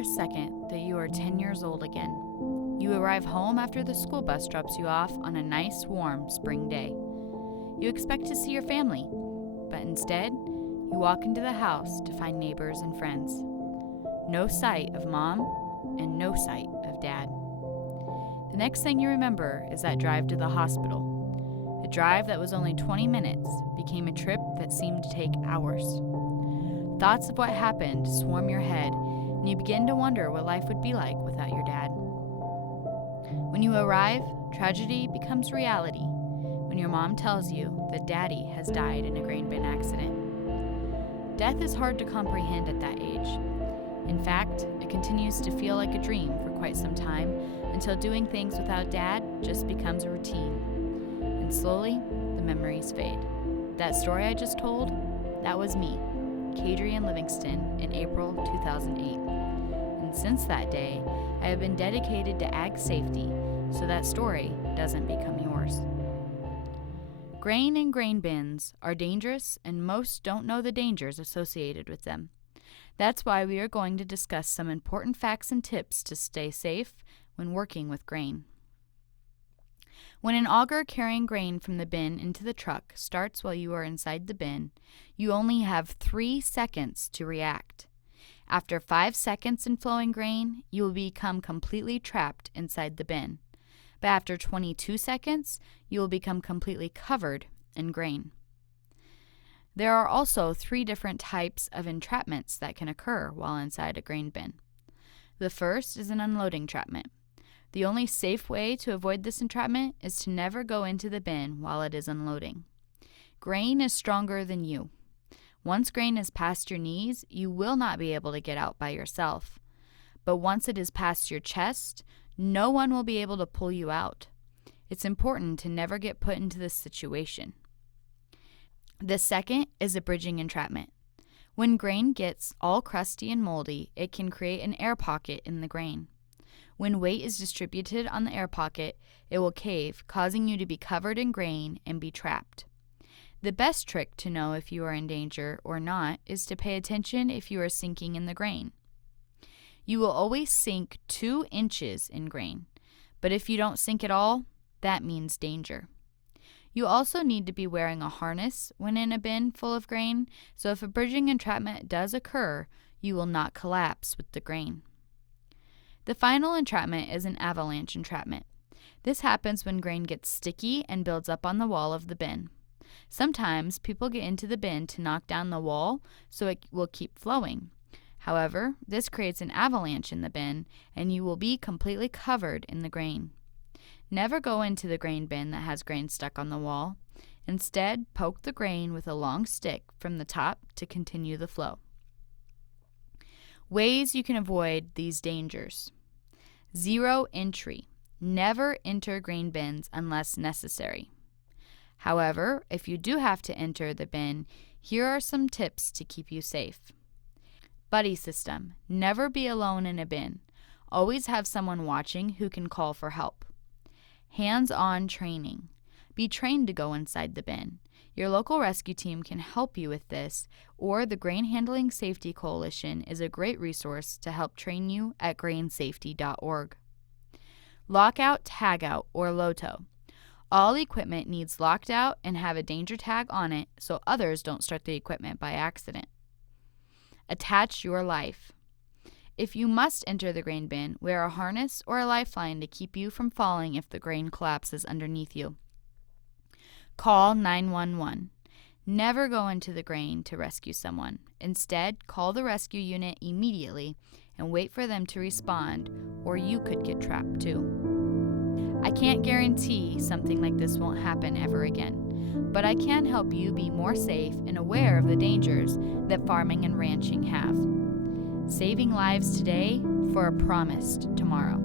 a second that you are 10 years old again. You arrive home after the school bus drops you off on a nice, warm spring day. You expect to see your family, but instead, you walk into the house to find neighbors and friends. No sight of mom and no sight of dad. The next thing you remember is that drive to the hospital. A drive that was only 20 minutes became a trip that seemed to take hours. Thoughts of what happened swarm your head, and you begin to wonder what life would be like without your dad. When you arrive, tragedy becomes reality when your mom tells you that daddy has died in a grain bin accident. Death is hard to comprehend at that age. In fact, it continues to feel like a dream for quite some time until doing things without dad just becomes a routine. And slowly, the memories fade. That story I just told, that was me, Kadrian Livingston, in April 2008. And since that day, I have been dedicated to ag safety so that story doesn't become yours. Grain and grain bins are dangerous, and most don't know the dangers associated with them. That's why we are going to discuss some important facts and tips to stay safe when working with grain. When an auger carrying grain from the bin into the truck starts while you are inside the bin, you only have 3 seconds to react. After 5 seconds in flowing grain, you will become completely trapped inside the bin. But after 22 seconds, you will become completely covered in grain. There are also 3 different types of entrapments that can occur while inside a grain bin. The first is an unloading entrapment. The only safe way to avoid this entrapment is to never go into the bin while it is unloading. Grain is stronger than you. Once grain is past your knees, you will not be able to get out by yourself. But once it is past your chest, no one will be able to pull you out. It's important to never get put into this situation. The second is a bridging entrapment. When grain gets all crusty and moldy, it can create an air pocket in the grain. When weight is distributed on the air pocket, it will cave, causing you to be covered in grain and be trapped. The best trick to know if you are in danger or not is to pay attention if you are sinking in the grain. You will always sink 2 inches in grain, but if you don't sink at all, that means danger. You also need to be wearing a harness when in a bin full of grain, so if a bridging entrapment does occur, you will not collapse with the grain. The final entrapment is an avalanche entrapment. This happens when grain gets sticky and builds up on the wall of the bin. Sometimes people get into the bin to knock down the wall so it will keep flowing. However, this creates an avalanche in the bin and you will be completely covered in the grain. Never go into the grain bin that has grain stuck on the wall. Instead, poke the grain with a long stick from the top to continue the flow. Ways you can avoid these dangers. 0 entry. Never enter grain bins unless necessary. However, if you do have to enter the bin, here are some tips to keep you safe. Buddy system. Never be alone in a bin. Always have someone watching who can call for help. Hands-on training. Be trained to go inside the bin. Your local rescue team can help you with this, or the Grain Handling Safety Coalition is a great resource to help train you at grainsafety.org. Lockout, tagout, or LOTO. All equipment needs locked out and have a danger tag on it so others don't start the equipment by accident. Attach your life. If you must enter the grain bin, wear a harness or a lifeline to keep you from falling if the grain collapses underneath you. Call 911. Never go into the grain to rescue someone. Instead, call the rescue unit immediately and wait for them to respond, or you could get trapped too. I can't guarantee something like this won't happen ever again, but I can help you be more safe and aware of the dangers that farming and ranching have. Saving lives today for a promised tomorrow.